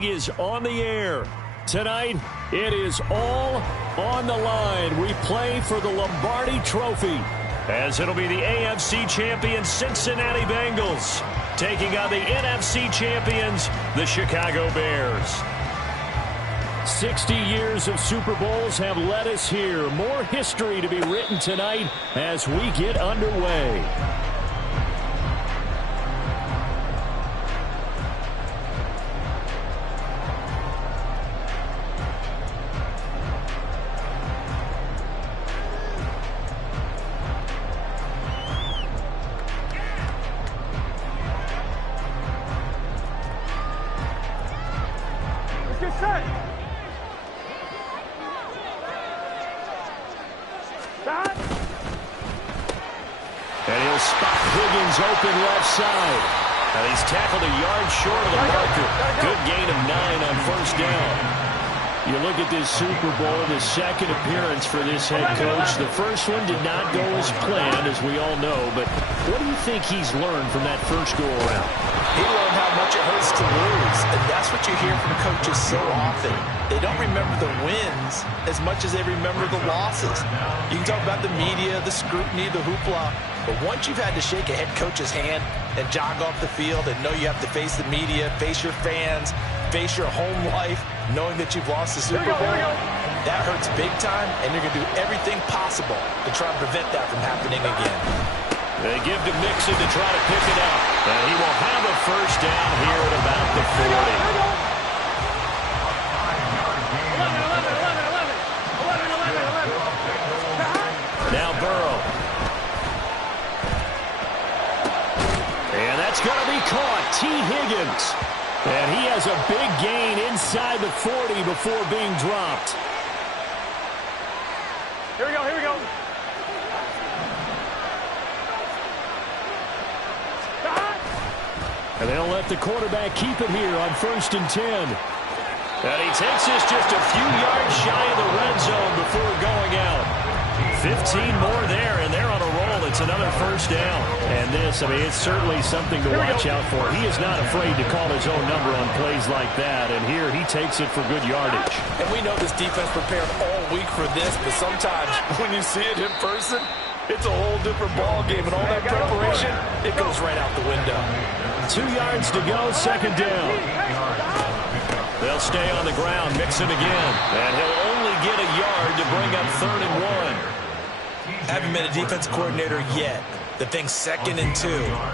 Is on the air. Tonight, it is all on the line. We play for the Lombardi Trophy, as it'll be the AFC champion Cincinnati Bengals taking on the NFC champions, the Chicago Bears. 60 years of Super Bowls have led us here. More history to be written tonight as we get underway. Open left side. Now he's tackled a yard short of the marker. Good gain of 9 on first down. You look at this Super Bowl, the second appearance for this head coach. The first one did not go as planned, as we all know. But what do you think he's learned from that first go-around? He learned how much it hurts to lose, and that's what you hear from coaches so often. They don't remember the wins as much as they remember the losses. You can talk about the media, the scrutiny, the hoopla, but once you've had to shake a head coach's hand and jog off the field and know you have to face the media, face your fans, face your home life, knowing that you've lost the Super Bowl, that hurts big time, and you're going to do everything possible to try and prevent that from happening again. They give to Mixon to try to pick it up. And he will have a first down here at about the 40. Now Burrow. And that's going to be caught. T. Higgins. And he has a big gain inside the 40 before being dropped. Here we go, here we go. And they'll let the quarterback keep it here on 1st and 10. And he takes this just a few yards shy of the red zone before going out. 15 more there, and they're on a roll. It's another first down. And this, I mean, it's certainly something to watch out for. He is not afraid to call his own number on plays like that. And here he takes it for good yardage. And we know this defense prepared all week for this, but sometimes when you see it in person, it's a whole different ball game. And all that preparation, it goes right out the window. 2 yards to go, second down. They'll stay on the ground, Mixon again. And he'll only get a yard to bring up 3rd and 1. Haven't been a defense coordinator yet. The thing 2nd and 2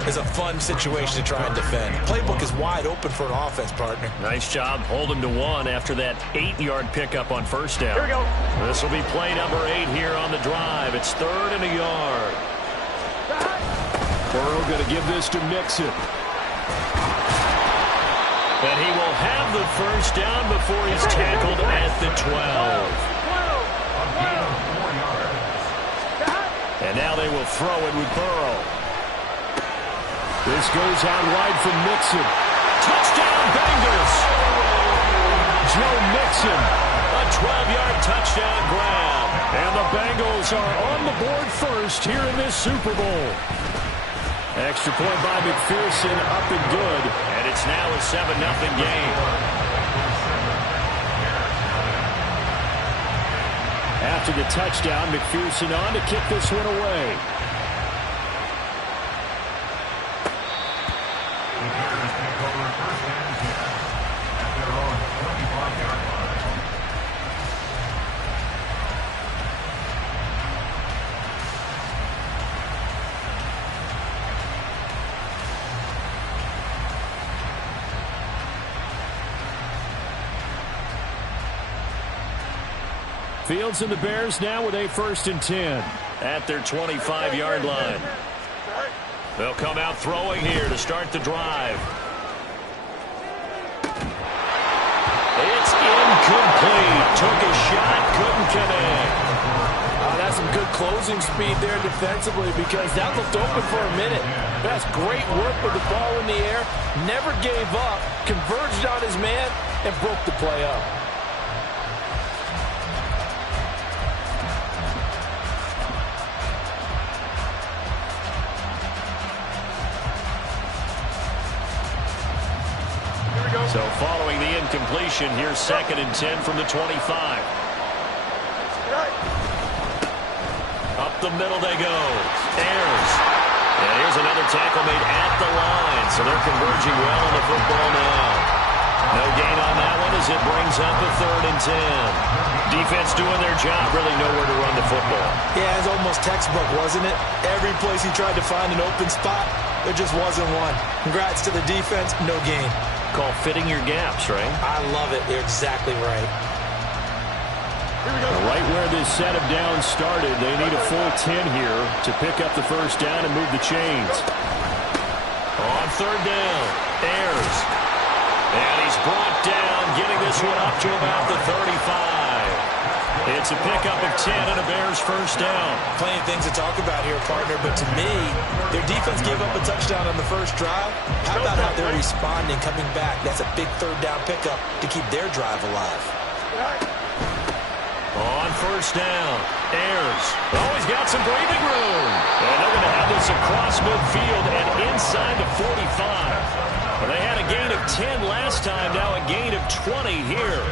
is a fun situation to try and defend. Playbook is wide open for an offense, partner. Nice job. Hold him to 1 after that 8-yard pickup on first down. Here we go. This will be play number 8 here on the drive. It's 3rd and a yard. Burrow going to give this to Mixon. And he will have the first down before he's tackled at the 12. And now they will throw it with Burrow. This goes out wide from Mixon. Touchdown, Bengals! Joe Mixon, a 12-yard touchdown grab. And the Bengals are on the board first here in this Super Bowl. Extra point by McPherson, up and good. And it's now a 7-0 game. After the touchdown, McPherson on to kick this one away. Fields and the Bears now with a 1st and 10 at their 25-yard line. They'll come out throwing here to start the drive. It's incomplete. Took a shot, couldn't connect. That's some good closing speed there defensively, because that looked open for a minute. That's great work with the ball in the air. Never gave up, converged on his man, and broke the play up. So following the incompletion, here's 2nd and 10 from the 25. Up the middle they go. Ayers. And here's another tackle made at the line. So they're converging well on the football now. No gain on that one as it brings up a 3rd and 10. Defense doing their job, really nowhere to run the football. Yeah, it's almost textbook, wasn't it? Every place he tried to find an open spot, there just wasn't one. Congrats to the defense, no gain. Call fitting your gaps, right? I love it. You're exactly right. Right where this set of downs started, they need a full 10 here to pick up the first down and move the chains. On 3rd down, Ayers. And he's brought down, getting this one up to about the 35. It's a pickup of 10 and a Bears first down. Plenty of things to talk about here, partner, but to me, their defense gave up a touchdown on the first drive. How about how they're responding, coming back? That's a big 3rd down pickup to keep their drive alive. On 1st down, Ayers. Oh, he's got some breathing room. And they're going to have this across midfield and inside the 45. Well, they had a gain of 10 last time, now a gain of 20 here.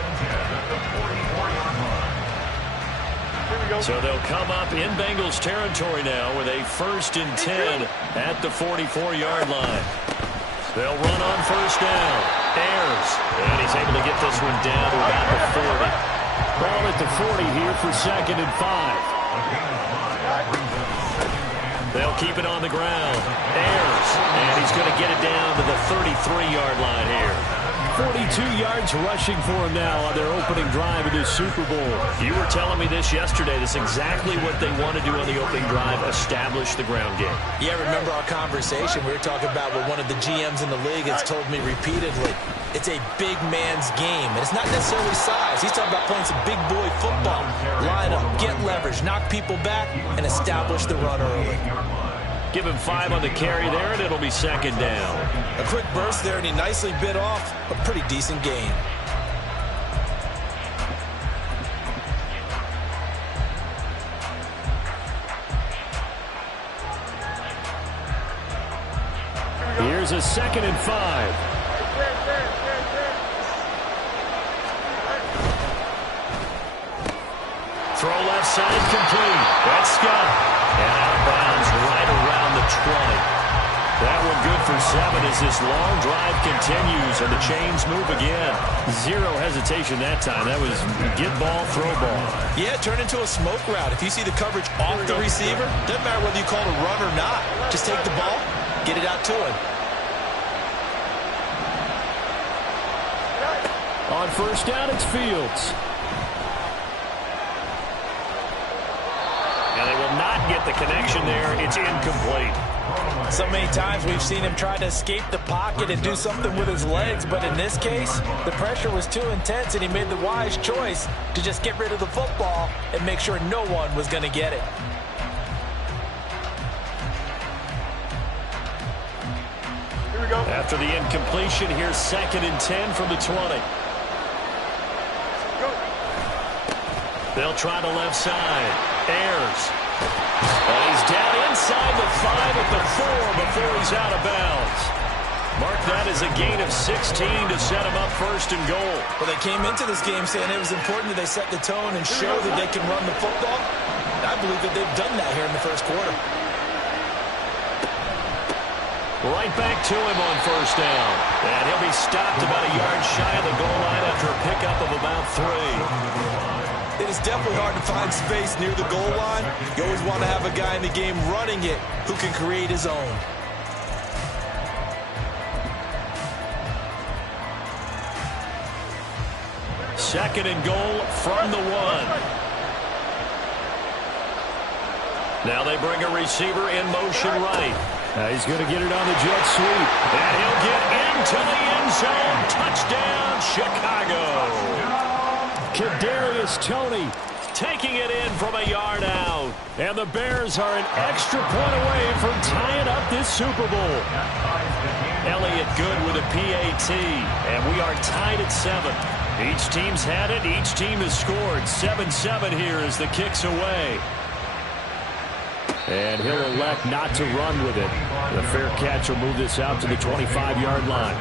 So they'll come up in Bengals territory now with a 1st and 10 at the 44-yard line. They'll run on 1st down. Ayers. And he's able to get this one down to about the 40. Ball at the 40 here for 2nd and 5. They'll keep it on the ground. Ayers. And he's going to get it down to the 33-yard line here. 42 yards rushing for him now on their opening drive of this Super Bowl. You were telling me this yesterday. This is exactly what they want to do on the opening drive, establish the ground game. Yeah, remember our conversation? We were talking about what one of the GMs in the league has told me repeatedly. It's a big man's game, and it's not necessarily size. He's talking about playing some big boy football. Line up, get leverage, knock people back, and establish the run early. Give him 5 on the carry there, and it'll be 2nd down. A quick burst there, and he nicely bit off a pretty decent gain. Here's a 2nd and 5. Throw left side complete. That's Scott. And out of bounds right around the 20. That one good for 7 as this long drive continues and the chains move again. Zero hesitation that time. That was get ball, throw ball. Yeah, turn into a smoke route. If you see the coverage off the receiver, doesn't matter whether you call it a run or not. Just take the ball, get it out to him. On 1st down, it's Fields. And they will not get the connection there. It's incomplete. So many times we've seen him try to escape the pocket and do something with his legs, but in this case, the pressure was too intense and he made the wise choice to just get rid of the football and make sure no one was going to get it. Here we go. After the incompletion, here's 2nd and 10 from the 20. They'll try the left side. Ayers. And he's down inside the 5 at the 4 before he's out of bounds. Mark that as a gain of 16 to set him up 1st and goal. Well, they came into this game saying it was important that they set the tone and show that they can run the football. And I believe that they've done that here in the first quarter. Right back to him on 1st down. And he'll be stopped about a yard shy of the goal line after a pickup of about 3. It is definitely hard to find space near the goal line. You always want to have a guy in the game running it who can create his own. Second and goal from the 1. Now they bring a receiver in motion right. He's going to get it on the jet sweep. And he'll get into the end zone. Touchdown, Chicago. Kadarius Toney taking it in from a yard out. And the Bears are an extra point away from tying up this Super Bowl. Elliott Good with a PAT. And we are tied at 7. Each team's had it. Each team has scored. 7-7 here as the kick's away. And he'll elect not to run with it. The fair catch will move this out to the 25-yard line.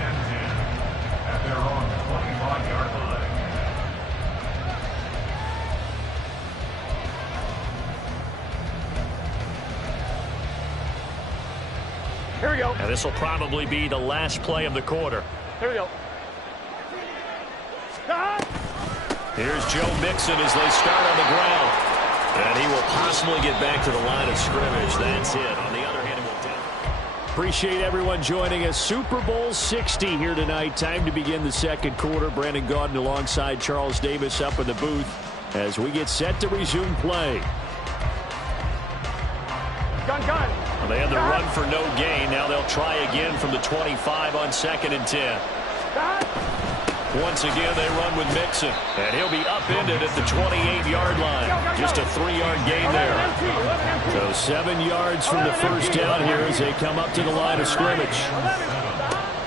we go. And this will probably be the last play of the quarter. Here we go. Here's Joe Mixon as they start on the ground. And he will possibly get back to the line of scrimmage. That's it. On the other hand, it will down. Appreciate everyone joining us. Super Bowl 60 here tonight. Time to begin the second quarter. Brandon Gaudin alongside Charles Davis up in the booth as we get set to resume play. Gun. Well, they had the run for no gain. Now they'll try again from the 25 on 2nd and 10. Once again, they run with Mixon. And he'll be upended at the 28-yard line. Just a 3-yard gain there. So 7 yards from the first down here as they come up to the line of scrimmage.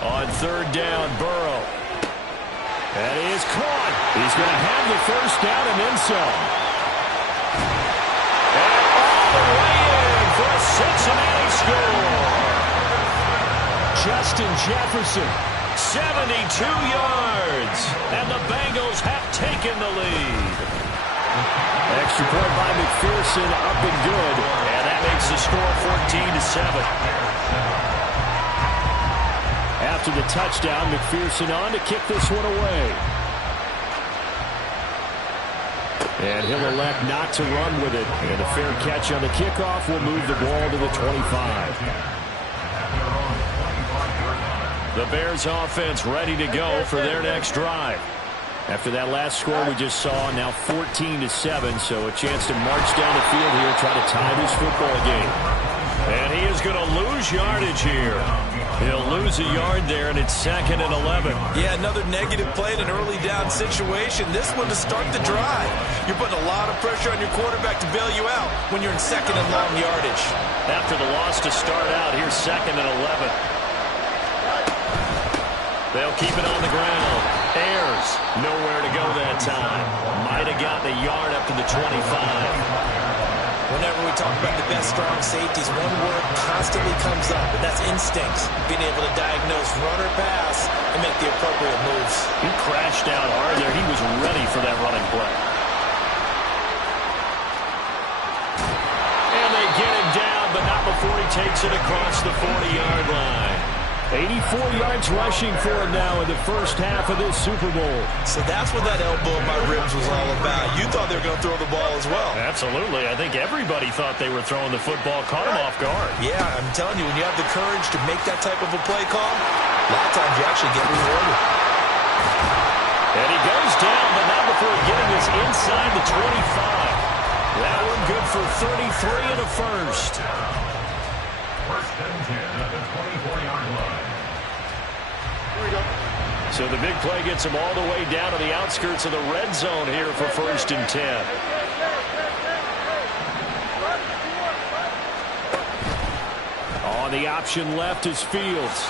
On 3rd down, Burrow. That is caught. He's going to have the first down and then some. And all the way in for a Cincinnati score. Justin Jefferson, 72 yards. And the Bengals have taken the lead. Extra point by McPherson, up and good. And that makes the score 14-7. After the touchdown, McPherson on to kick this one away. And he'll elect not to run with it. And a fair catch on the kickoff will move the ball to the 25. The Bears offense ready to go for their next drive. After that last score we just saw, now 14-7, so a chance to march down the field here, try to tie this football game. And he is going to lose yardage here. He'll lose a yard there, and it's 2nd and 11. Yeah, another negative play in an early down situation. This one to start the drive. You're putting a lot of pressure on your quarterback to bail you out when you're in 2nd and long yardage. After the loss to start out, here's 2nd and 11. They'll keep it on the ground. Ayers, nowhere to go that time. Might have gotten a yard up to the 25. Whenever we talk about the best strong safeties, one word constantly comes up, and that's instincts. Being able to diagnose run or pass and make the appropriate moves. He crashed out hard there. He was ready for that running play. And they get him down, but not before he takes it across the 40-yard line. 84 yards rushing for him now in the first half of this Super Bowl. So that's what that elbow in my ribs was all about. You thought they were going to throw the ball as well. Absolutely. I think everybody thought they were throwing the football, caught him off guard. Yeah, I'm telling you, when you have the courage to make that type of a play call, a lot of times you actually get rewarded. And he goes down, but not before getting this inside the 25. That one good for 33 and a first. First and 10 at the 24-yard line. So the big play gets him all the way down to the outskirts of the red zone here for 1st and 10. On the option left is Fields.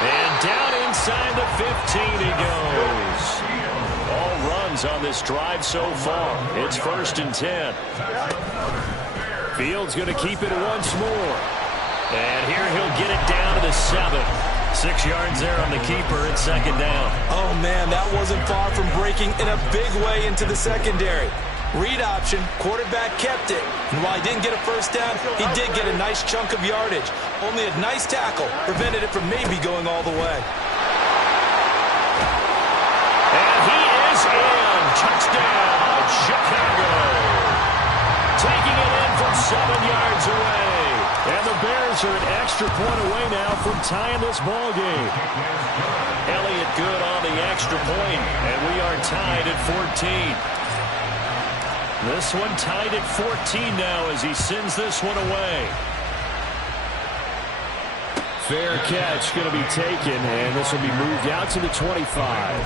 And down inside the 15 he goes. All runs on this drive so far. It's 1st and 10. Fields going to keep it once more. And here he'll get it down to the 7. 6 yards there on the keeper at 2nd down. Oh, man, that wasn't far from breaking in a big way into the secondary. Read option, quarterback kept it. And while he didn't get a first down, he did get a nice chunk of yardage. Only a nice tackle prevented it from maybe going all the way. And he is in. Touchdown, Chicago. Taking it in from 7 yards away. And the Bears are an extra point away now from tying this ball game. Elliott good on the extra point, and we are tied at 14. This one tied at 14 now as he sends this one away. Fair catch going to be taken, and this will be moved out to the 25.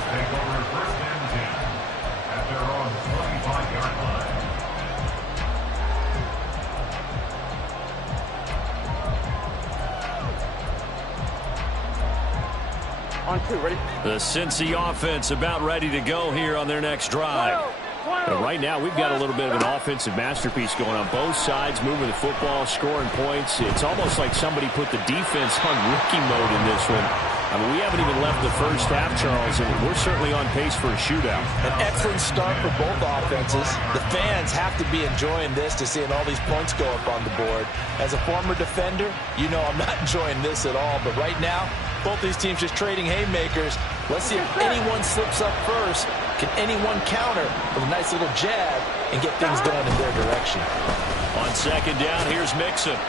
On 2, ready? The Cincy offense about ready to go here on their next drive. And right now, we've got a little bit of an offensive masterpiece going on both sides, moving the football, scoring points. It's almost like somebody put the defense on rookie mode in this one. I mean, we haven't even left the first half, Charles, and we're certainly on pace for a shootout. An excellent start for both offenses. The fans have to be enjoying this to seeing all these points go up on the board. As a former defender, you know I'm not enjoying this at all. But right now, both these teams just trading haymakers. Let's see if anyone slips up first. Can anyone counter with a nice little jab and get things going in their direction? On second down, here's Mixon.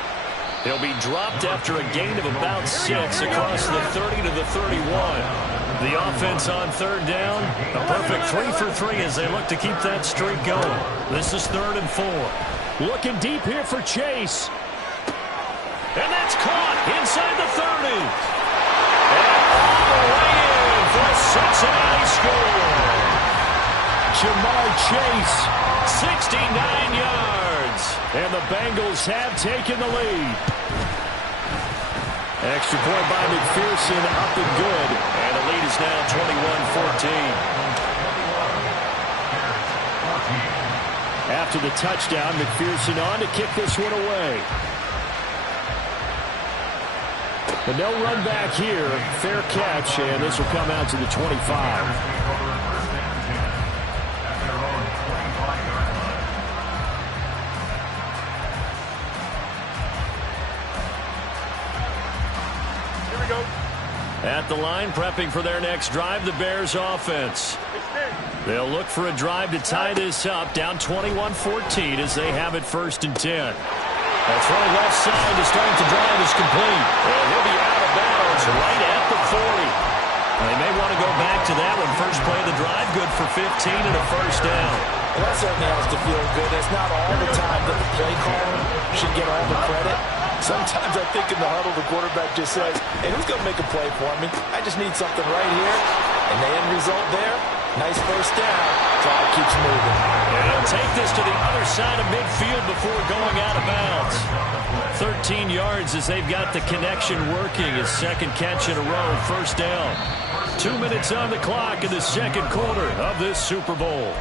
He'll be dropped after a gain of about 6 across the 30 to the 31. The offense on third down, a perfect 3 for 3 as they look to keep that streak going. This is 3rd and 4. Looking deep here for Chase. And that's caught inside the 30. And all the way in for a Cincinnati score. Jamar Chase, 69 yards. And the Bengals have taken the lead. Extra point by McPherson, up and good. And the lead is now 21-14. After the touchdown, McPherson on to kick this one away. But no run back here. Fair catch, and this will come out to the 25. At the line, prepping for their next drive, the Bears offense. They'll look for a drive to tie this up, down 21-14 as they have it 1st and 10. That throw left side to start the drive is complete. And he'll be out of bounds right at the 40. They may want to go back to that one. First play of the drive, good for 15 and a 1st down. Well, that certainly has to feel good. It's not all the time that the play caller should get all the credit. Sometimes I think in the huddle, the quarterback just says, hey, who's going to make a play for me? I just need something right here. And the end result there, nice 1st down. Clock keeps moving. And he'll take this to the other side of midfield before going out of bounds. 13 yards as they've got the connection working. His 2nd catch in a row, 1st down. 2 minutes on the clock in the 2nd quarter of this Super Bowl.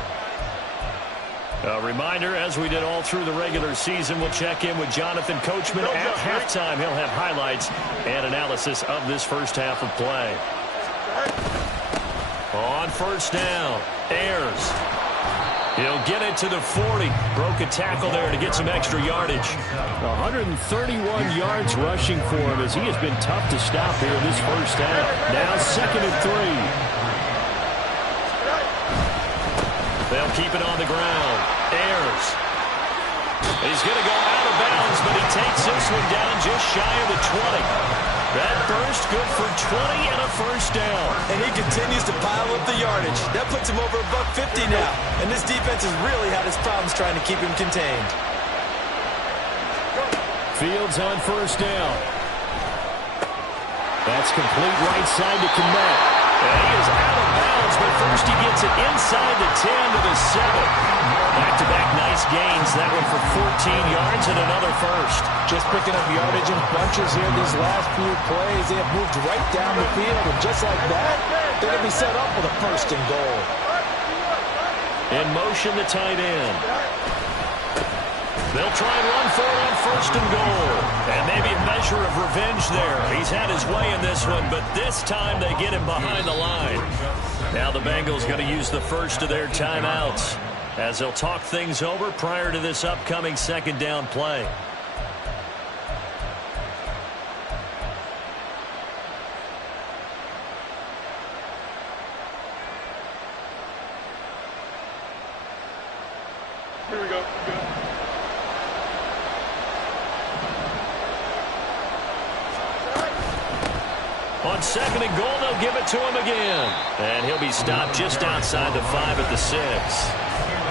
A reminder, as we did all through the regular season, we'll check in with Jonathan Coachman at halftime. He'll have highlights and analysis of this first half of play. On 1st down, Ayers. He'll get it to the 40. Broke a tackle there to get some extra yardage. 131 yards rushing for him as he has been tough to stop here in this first half. Now 2nd and 3. They'll keep it on the ground. Ayers. He's going to go out of bounds, but he takes this one down just shy of the 20. That burst good for 20 and a 1st down. And he continues to pile up the yardage. That puts him over above 50 now. And this defense has really had its problems trying to keep him contained. Fields on 1st down. That's complete right side to Kmet. And he is out of bounds, but first he gets it inside the 10 to the 7. Back-to-back nice gains. That one for 14 yards and another 1st. Just picking up yardage in bunches here these last few plays. They have moved right down the field, and just like that, they're going to be set up with a 1st and goal. In motion, the tight end. They'll try and run for it on 1st and goal. And maybe a measure of revenge there. He's had his way in this one, but this time they get him behind the line. Now the Bengals going to use the first of their timeouts as they'll talk things over prior to this upcoming 2nd down play. Here we go. Good. On 2nd and goal, they'll give it to him again. And he'll be stopped just outside the 5 at the 6.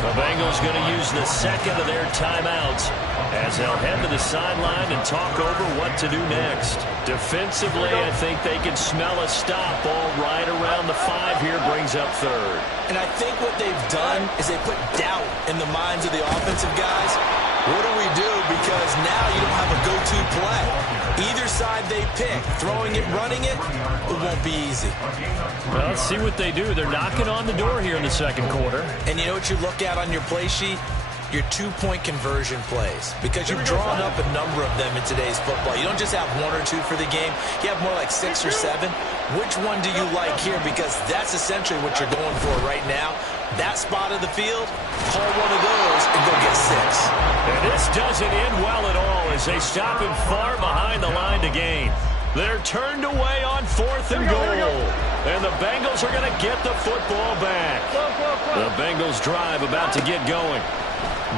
The Bengals going to use the 2nd of their timeouts as they'll head to the sideline and talk over what to do next. Defensively, I think they can smell a stop ball right around the 5 here, brings up 3rd. And I think what they've done is they put doubt in the minds of the offensive guys. What do we do? Because now you don't have a go-to play. Either side they pick, throwing it, running it, it won't be easy. Well, let's see what they do. They're knocking on the door here in the 2nd quarter. And you know what you look at on your play sheet? your two-point conversion plays, because you've drawn up a number of them in today's football. You don't just have one or two for the game. You have more like 6 or 7. Which one do you like here? Because that's essentially what you're going for right now. That spot of the field, call one of those and go get 6. And this doesn't end well at all as they stop him far behind the line to gain. They're turned away on 4th and goal. And the Bengals are going to get the football back. The Bengals drive about to get going.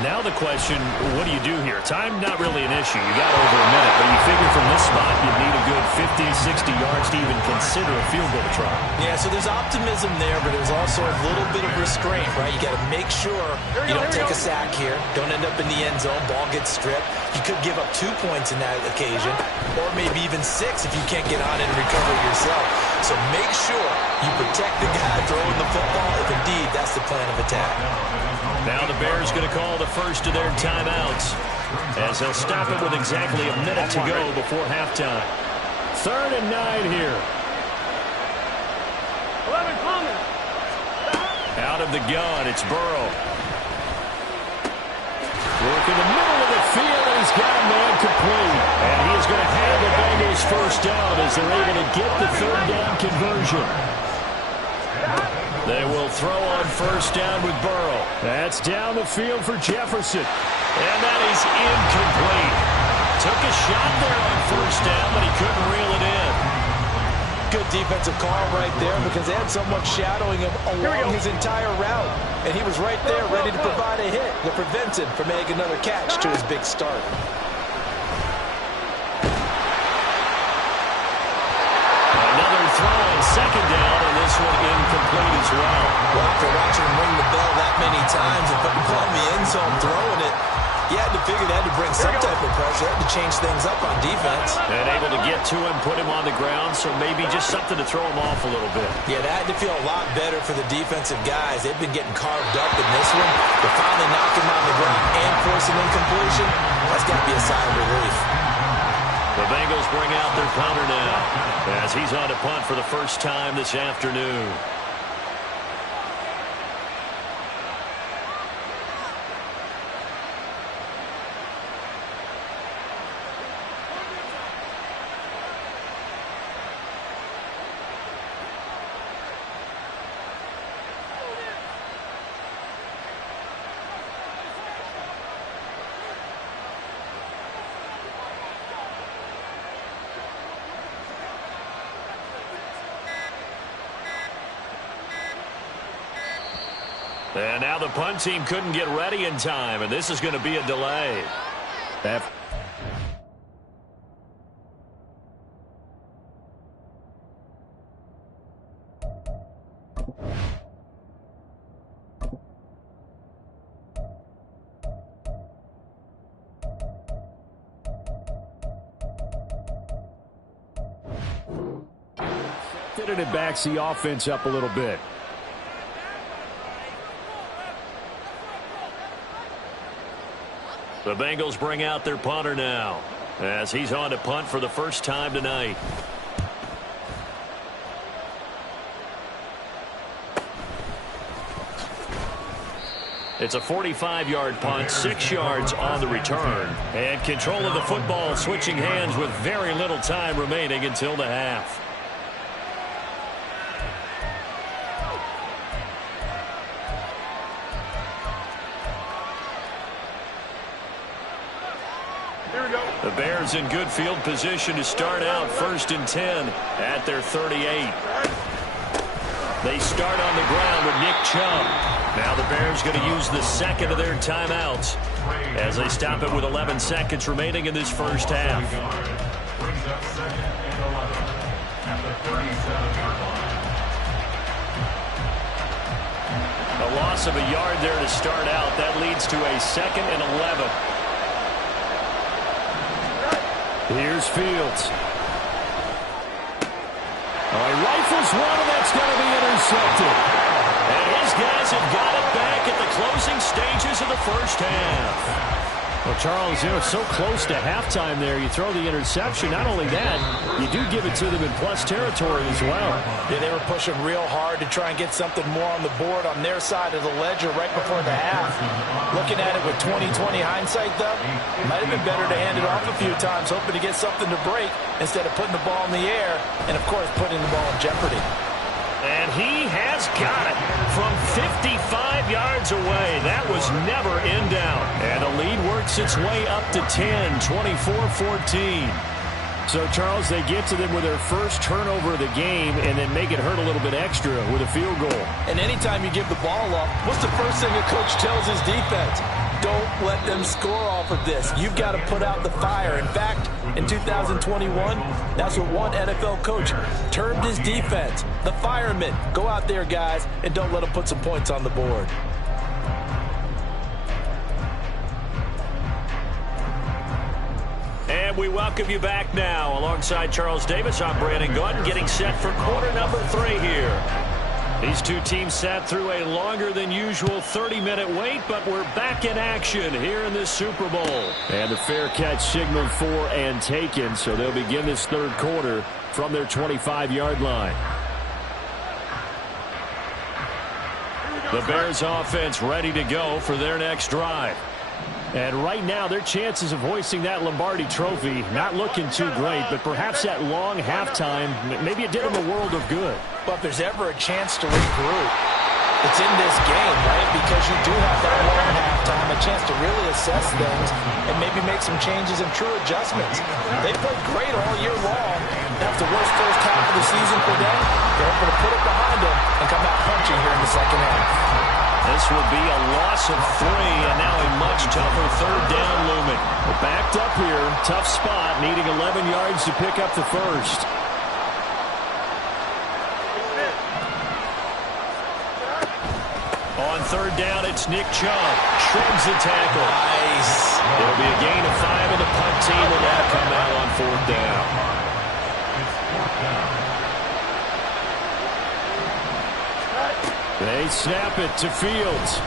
Now the question, what do you do here? Time not really an issue. You got over a minute, but you figure from this spot you'd need a good 50, 60 yards to even consider a field goal try. Yeah, so there's optimism there, but there's also a little bit of restraint, right? You got to make sure you don't take a sack here. Don't end up in the end zone. Ball gets stripped. You could give up 2 points in that occasion, or maybe even 6 if you can't get on it and recover yourself. So make sure you protect the guy throwing the football if indeed that's the plan of attack. Now the Bears going to call the first of their timeouts as they'll stop it with exactly a minute to go before halftime. 3rd and 9 here. 11 coming. Out of the gun, it's Burrow. Work in the middle of the field, and he's got a man complete. And he is going to have the Bengals first down as they're able to get the 3rd down conversion. They will throw on first down with Burrow. That's down the field for Jefferson. And that is incomplete. Took a shot there on first down, but he couldn't reel it in. Good defensive call right there because they had someone shadowing him along his entire route. And he was right there ready to provide a hit that prevents him from making another catch to his big start. Another throw on second down, and this one incomplete as well. Well, after watching him ring the bell that many times and putting in the end zone throwing it, you had to figure they had to bring some type of pressure. They had to change things up on defense. And able to get to him, put him on the ground, so maybe just something to throw him off a little bit. Yeah, that had to feel a lot better for the defensive guys. They've been getting carved up in this one. To finally knock him on the ground and force an incompletion, that's got to be a sigh of relief. The Bengals bring out their punter now as he's on to punt for the first time this afternoon. And now the punt team couldn't get ready in time, and this is going to be a delay. And it backs the offense up a little bit. The Bengals bring out their punter now as he's on to punt for the first time tonight. It's a 45-yard punt, 6 yards on the return. And control of the football switching hands with very little time remaining until the half. The Bears in good field position to start out 1st and 10 at their 38. They start on the ground with Nick Chubb. Now the Bears going to use the second of their timeouts as they stop it with 11 seconds remaining in this first half. A loss of a yard there to start out. That leads to a 2nd and 11. Here's Fields. He rifles one, and that's going to be intercepted. And his guys have got it back at the closing stages of the first half. Well, Charles, so close to halftime there. You throw the interception. Not only that, you do give it to them in plus territory as well. Yeah, they were pushing real hard to try and get something more on the board on their side of the ledger right before the half. Looking at it with 20/20 hindsight, though, might have been better to hand it off a few times, hoping to get something to break instead of putting the ball in the air and, of course, putting the ball in jeopardy. And he has got it from 55 yards away. That was never in doubt. And the lead works its way up to 10, 24-14. So, Charles, they get to them with their first turnover of the game and then make it hurt a little bit extra with a field goal. And anytime you give the ball up, what's the first thing a coach tells his defense? Don't let them score off of this. You've got to put out the fire. In fact, in 2021, that's what one NFL coach termed his defense. The firemen. Go out there, guys, and don't let them put some points on the board. And we welcome you back now. Alongside Charles Davis, I'm Brandon Gaudin, getting set for quarter number 3 here. These two teams sat through a longer than usual 30-minute wait, but we're back in action here in this Super Bowl. And the fair catch signaled for and taken, so they'll begin this third quarter from their 25-yard line. The Bears offense ready to go for their next drive. And right now, their chances of hoisting that Lombardi trophy not looking too great, but perhaps that long halftime, maybe it did them a world of good. But if there's ever a chance to regroup, it's in this game, right? Because you do have that long halftime, a chance to really assess things and maybe make some changes and true adjustments. They played great all year long. That's the worst first half of the season for them. They're hoping to put it behind them and come out punching here in the second half. This would be a loss of 3, and now a much tougher third down looming. We're backed up here, tough spot, needing 11 yards to pick up the first. On third down, it's Nick Chubb. Shrugs the tackle. Nice. It'll be a gain of 5, and the punt team will now come out on fourth down. They snap it to Fields.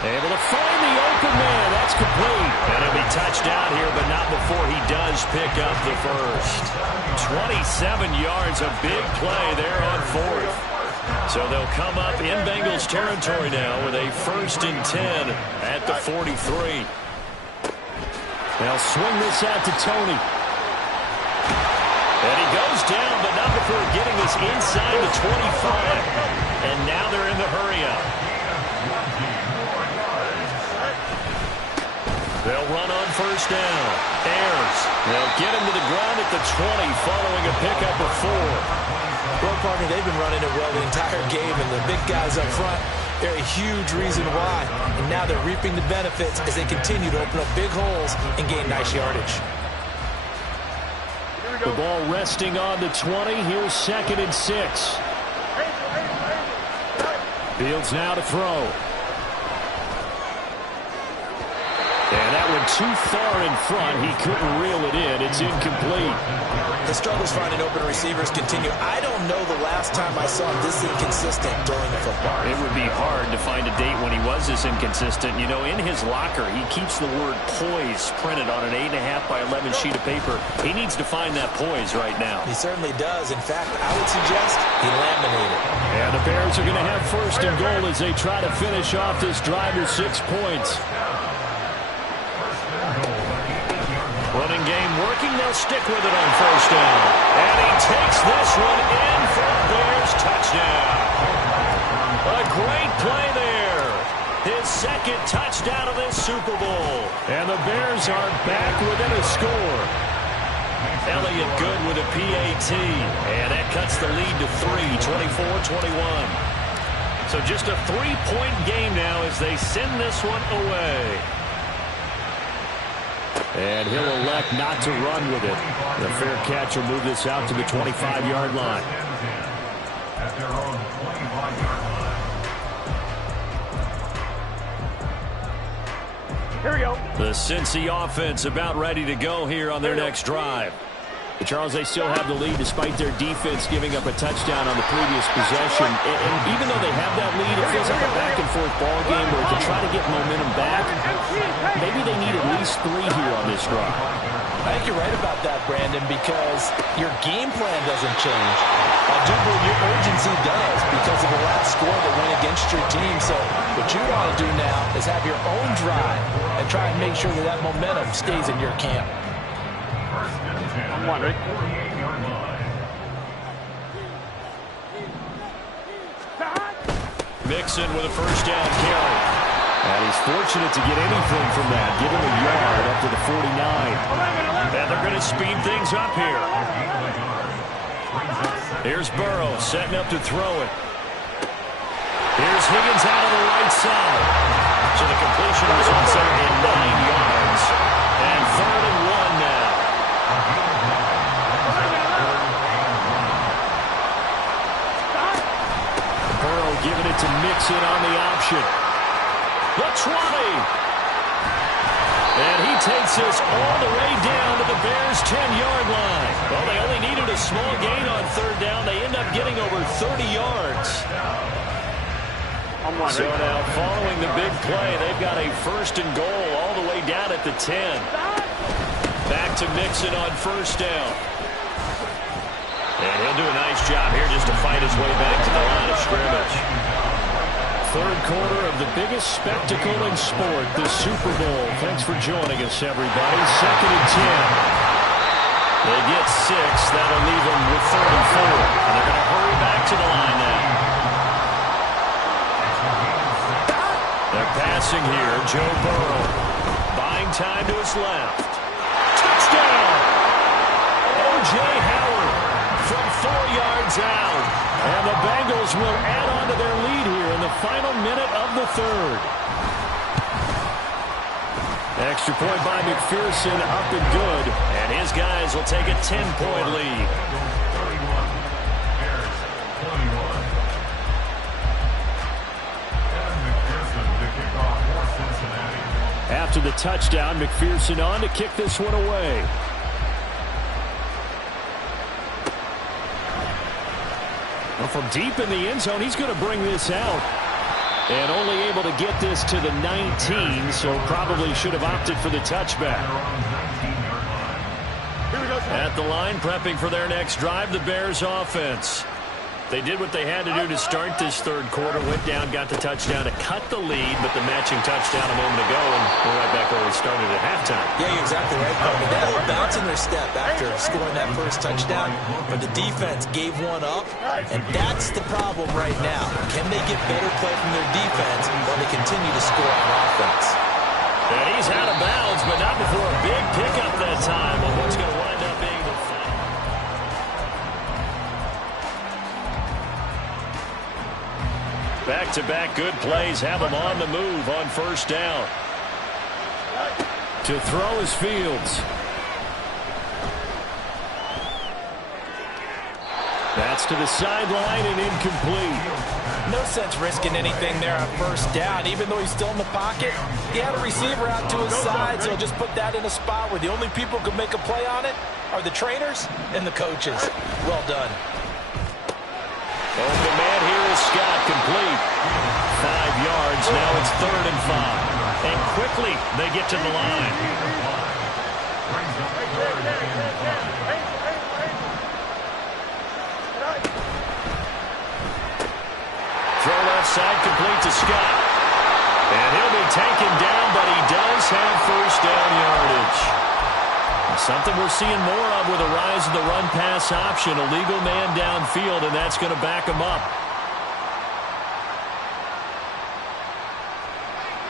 Able to find the open man. That's complete. And it'll be touchdown here, but not before he does pick up the first. 27 yards, a big play there on fourth. So they'll come up in Bengals territory now with a 1st and 10 at the 43. They'll swing this out to Tony. And he goes down, but not before getting this inside the 25. And now they're in the hurry-up. They'll run on first down. Ayers. They'll get him to the ground at the 20 following a pickup of 4. Well, partner, they've been running it well the entire game, and the big guys up front, they're a huge reason why. And now they're reaping the benefits as they continue to open up big holes and gain nice yardage. The ball resting on the 20. Here's 2nd and 6. Fields now to throw. And that one too far in front. He couldn't reel it in. It's incomplete. The struggles finding open receivers continue. I don't know the last time I saw him this inconsistent throwing the football. It would be hard to find a date when he was this inconsistent. You know, in his locker, he keeps the word poise printed on an 8.5 by 11 sheet of paper. He needs to find that poise right now. He certainly does. In fact, I would suggest he laminated. And the Bears are going to have 1st and goal as they try to finish off this drive with 6 points. Running game working. They'll stick with it on first down. And he takes this one in for a Bears touchdown. A great play there. His 2nd touchdown of this Super Bowl. And the Bears are back within a score. Elliott good with a PAT. And that cuts the lead to 3, 24-21. So just a 3-point game now as they send this one away. And he'll elect not to run with it. The fair catch will move this out to the 25-yard line. At their own 25-yard line. Here we go. The Cincy offense about ready to go here on their next drive. Charles, they still have the lead despite their defense giving up a touchdown on the previous possession. And even though they have that lead, it feels like a back-and-forth ball game where to try to get momentum back, maybe they need at least 3 here on this drive. I think you're right about that, Brandon, because your game plan doesn't change. I do believe your urgency does because of the last score that went against your team. So what you want to do now is have your own drive and try and make sure that that momentum stays in your camp. I'm wondering. Mixon with a first down carry. And he's fortunate to get anything from that. Give him a yard up to the 49. And they're going to speed things up here. Here's Burrow setting up to throw it. Here's Higgins out on the right side. So the completion was on center in 9 yards. And 3rd and 1 now. Burrow giving it to Mixon on the option. The 20. And he takes us all the way down to the Bears' 10-yard line. Well, they only needed a small gain on 3rd down. They end up getting over 30 yards. So now, following the big play, they've got a 1st and goal all the way down at the 10. Back to Mixon on 1st down. And he'll do a nice job here just to fight his way back to the line of scrimmage. 3rd quarter of the biggest spectacle in sport, the Super Bowl. Thanks for joining us, everybody. 2nd and 10. They get 6. That'll leave them with 3rd and 4. And they're going to hurry back to the line now. They're passing here. Joe Burrow buying time to his left. Touchdown! O.J. Howard from 4 yards out. And the Bengals will add on to their lead here in the final minute of the 3rd. Extra point by McPherson, up and good. And his guys will take a 10-point lead. After the touchdown, McPherson on to kick this one away. Well, from deep in the end zone, he's going to bring this out. And only able to get this to the 19, so probably should have opted for the touchback. At the line, prepping for their next drive, the Bears offense. They did what they had to do to start this 3rd quarter, went down, got the touchdown to cut the lead, but the matching touchdown a moment ago, and we're right back where we started at halftime. Yeah, you're exactly right, Coleman. They had a little bounce in their step after scoring that first touchdown, but the defense gave one up, and that's the problem right now. Can they get better play from their defense while they continue to score on offense? And he's out of bounds, but not before a big pickup that time on what's going to wind up being the final. Back-to-back good plays have him on the move on 1st down. To throw is Fields. That's to the sideline and incomplete. No sense risking anything there on 1st down. Even though he's still in the pocket, he had a receiver out to his side, so just put that in a spot where the only people who can make a play on it are the trainers and the coaches. Well done. Open man here is Scott, complete. 5 yards, now it's 3rd and 5. And quickly they get to the line. Throw left side, complete to Scott. And he'll be taken down, but he does have 1st down yardage. Something we're seeing more of with the rise of the run-pass option. A legal man downfield, and that's going to back him up.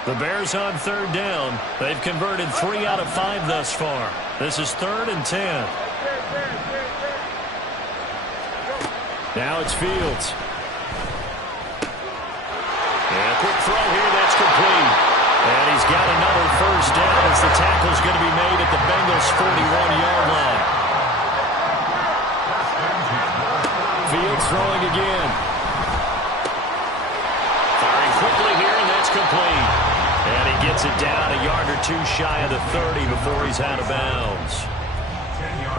The Bears on 3rd down. They've converted 3 out of 5 thus far. This is 3rd and 10. Now it's Fields. And a quick throw here, that's complete. And he's got another 1st down as the tackle's going to be made at the Bengals' 41-yard line. Fields throwing again. Firing quickly here, and that's complete. And he gets it down a yard or 2 shy of the 30 before he's out of bounds.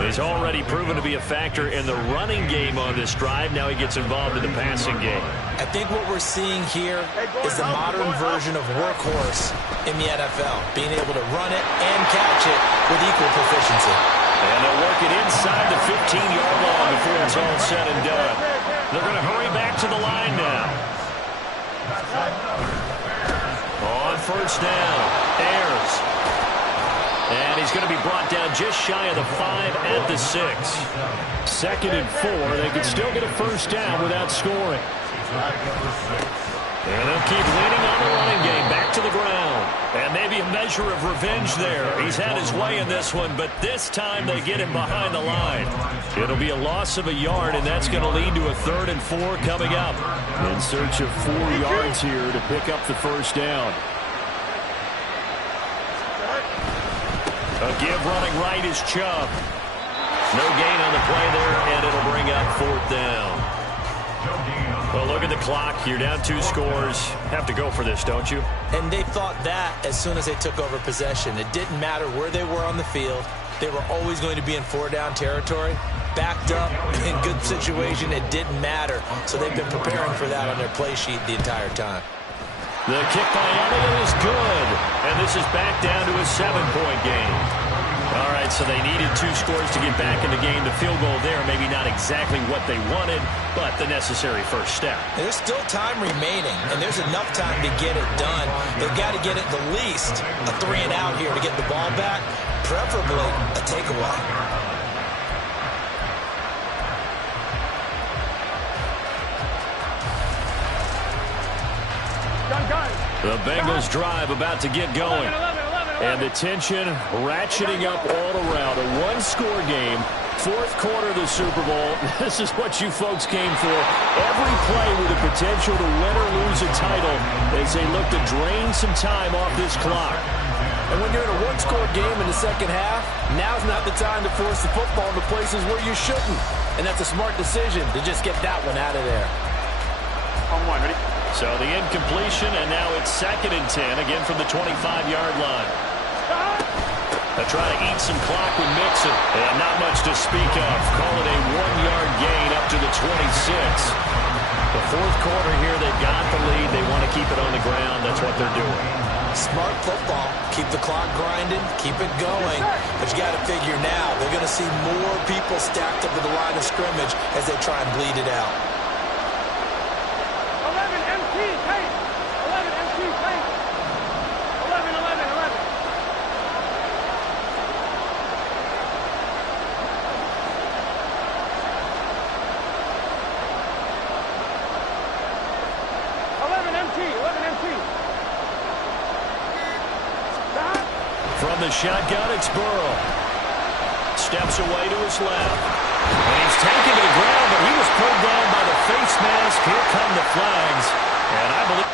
He's already proven to be a factor in the running game on this drive. Now he gets involved in the passing game. I think what we're seeing here is the modern version of workhorse in the NFL, being able to run it and catch it with equal proficiency. And they'll work it inside the 15-yard line before it's all said and done. They're going to hurry back to the line now. On first down, Ayers. And he's going to be brought down just shy of the 5 at the 6. 2nd and 4. They can still get a first down without scoring. And they'll keep leaning on the running game. Back to the ground. And maybe a measure of revenge there. He's had his way in this one, but this time they get him behind the line. It'll be a loss of a yard, and that's going to lead to a 3rd and 4 coming up. In search of 4 yards here to pick up the first down. A give running right is Chubb. No gain on the play there, and it'll bring up 4th down. Well, look at the clock. You're down 2 scores. Have to go for this, don't you? And they thought that as soon as they took over possession. It didn't matter where they were on the field. They were always going to be in 4-down territory. Backed up, in good situation, it didn't matter. So they've been preparing for that on their play sheet the entire time. The kick by Elliott is good. And this is back down to a 7-point game. All right, so they needed 2 scores to get back in the game. The field goal there, maybe not exactly what they wanted, but the necessary first step. There's still time remaining, and there's enough time to get it done. They've got to get it the least a 3-and-out here to get the ball back, preferably a takeaway. The Bengals drive about to get going. And the tension ratcheting up all around. A 1-score game. 4th quarter of the Super Bowl. This is what you folks came for. Every play with the potential to win or lose a title as they look to drain some time off this clock. And when you're in a 1-score game in the second half, now's not the time to force the football into places where you shouldn't. And that's a smart decision to just get that one out of there. On 1, ready? So the incompletion, and now it's 2nd and 10, again from the 25-yard line. They'll try to eat some clock with Mixon. And not much to speak of. Call it a 1-yard gain up to the 26. The 4th quarter here, they've got the lead. They want to keep it on the ground. That's what they're doing. Smart football. Keep the clock grinding. Keep it going. But you got to figure now, they're going to see more people stacked up at the line of scrimmage as they try and bleed it out. 11 MT, pace. 11 MT, pace. 11, 11, 11. From the shotgun, it's Burrow. Steps away to his left. And he's taken to the ground, but he was pulled down by the face mask. Here come the flags. And I believe...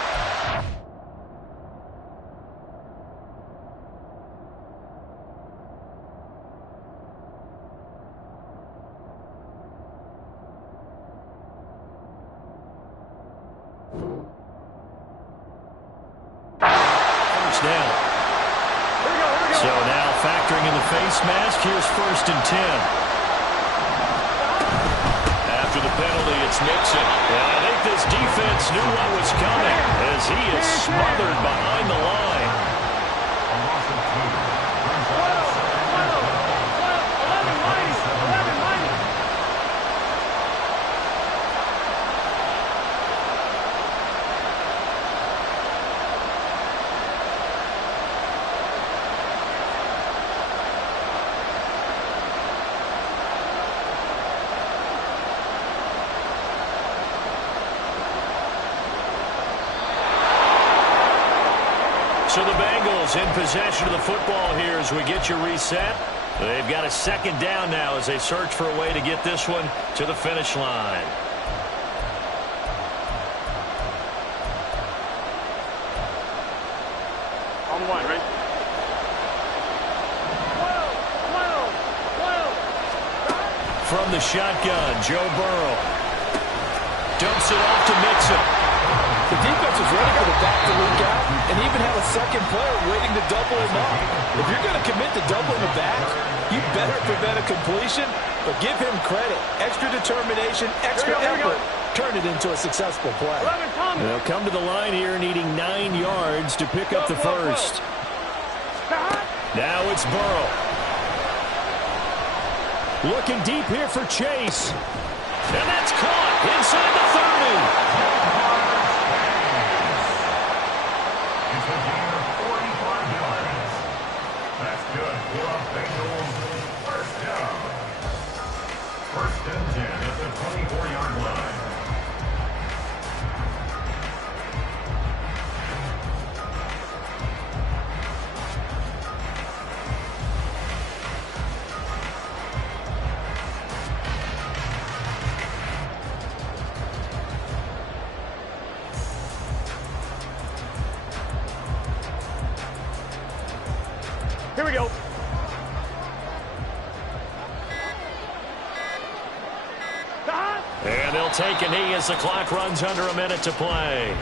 First down. So now factoring in the face mask, here's 1st and 10. After the penalty, it's Mixon. And I think this defense knew what was coming as he is smothered behind the line. A loss of 2. Brings up 11 mighty. So the Bengals in possession of the football here as we get you reset. They've got a 2nd down now as they search for a way to get this one to the finish line. On 1, ready? 12. From the shotgun, Joe Burrow dumps it off to Mixon. The defense was ready for the back to leak out and even had a second player waiting to double him up. If you're going to commit to doubling the back, you better prevent a completion, but give him credit. Extra determination, extra effort. Turn it into a successful play. They'll come to the line here needing 9 yards to pick up the first. Now it's Burrow. Looking deep here for Chase. And that's caught inside the 30. It's a gain of 45 yards. That's good for a Bengals first down. First and 10 at the 24-yard line. Here we go. And they'll take a knee as the clock runs under a minute to play.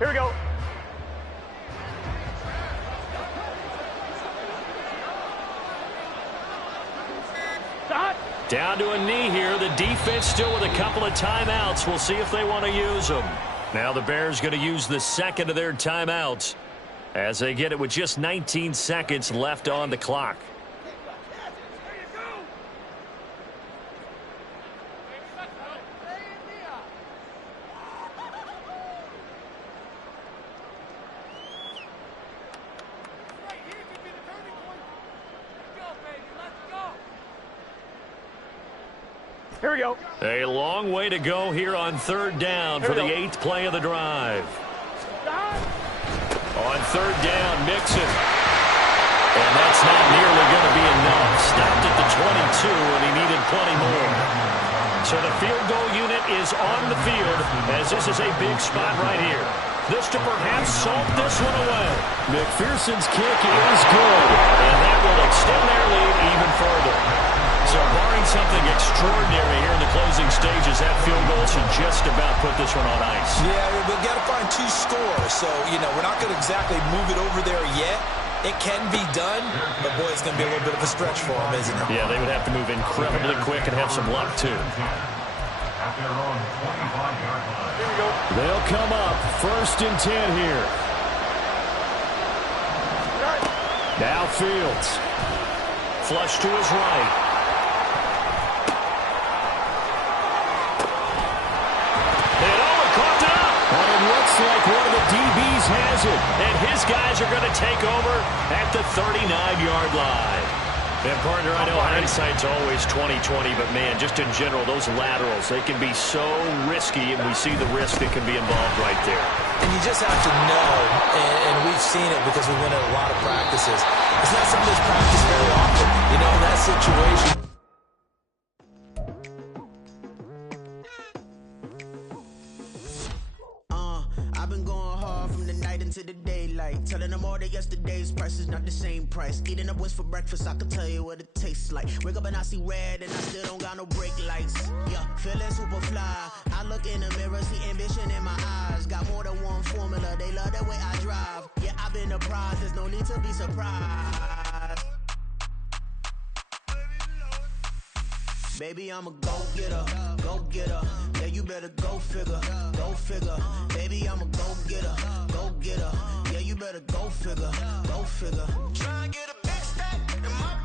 Here we go. Down to a knee here. The defense still with a couple of timeouts. We'll see if they want to use them. Now the Bears going to use the second of their timeouts as they get it with just 19 seconds left on the clock. Here we go. A long way to go here on third down for the 8th play of the drive. On third down, Mixon. And that's not nearly going to be enough. Stopped at the 22, and he needed plenty more. So the field goal unit is on the field, as this is a big spot right here. This to perhaps salt this one away. McPherson's kick is good, and that will extend their lead even further. So barring something extraordinary here in the closing stages, that field goal should just about put this one on ice. Yeah, we've got to find 2 scores. So, we're not going to exactly move it over there yet. It can be done, but, boy, it's going to be a little bit of a stretch for them, isn't it? Yeah, they would have to move incredibly quick and have some luck, too. At their own 25-yard line. Here we go. They'll come up first and 10 here. Now Fields. Flush to his right. Looks like one of the DBs has it, and his guys are going to take over at the 39-yard line. And, partner, I know hindsight's always 20/20, but, man, just in general, those laterals, they can be so risky, and we see the risk that can be involved right there. And you just have to know, and we've seen it because we win at a lot of practices. It's not something that's practiced very often. In that situation. Telling them all that yesterday's price is not the same price. Eating up what's for breakfast, I can tell you what it tastes like. Wake up and I see red and I still don't got no brake lights. Yeah, feeling super fly. I look in the mirror, see ambition in my eyes. Got more than one formula, they love the way I drive. Yeah, I've been a prize, there's no need to be surprised. Baby, I'm a go-getter, go-getter. Yeah, you better go figure, go figure. Baby, I'm a go-getter, go-getter. Yeah, you better go figure, go figure. Try and get a big stack in my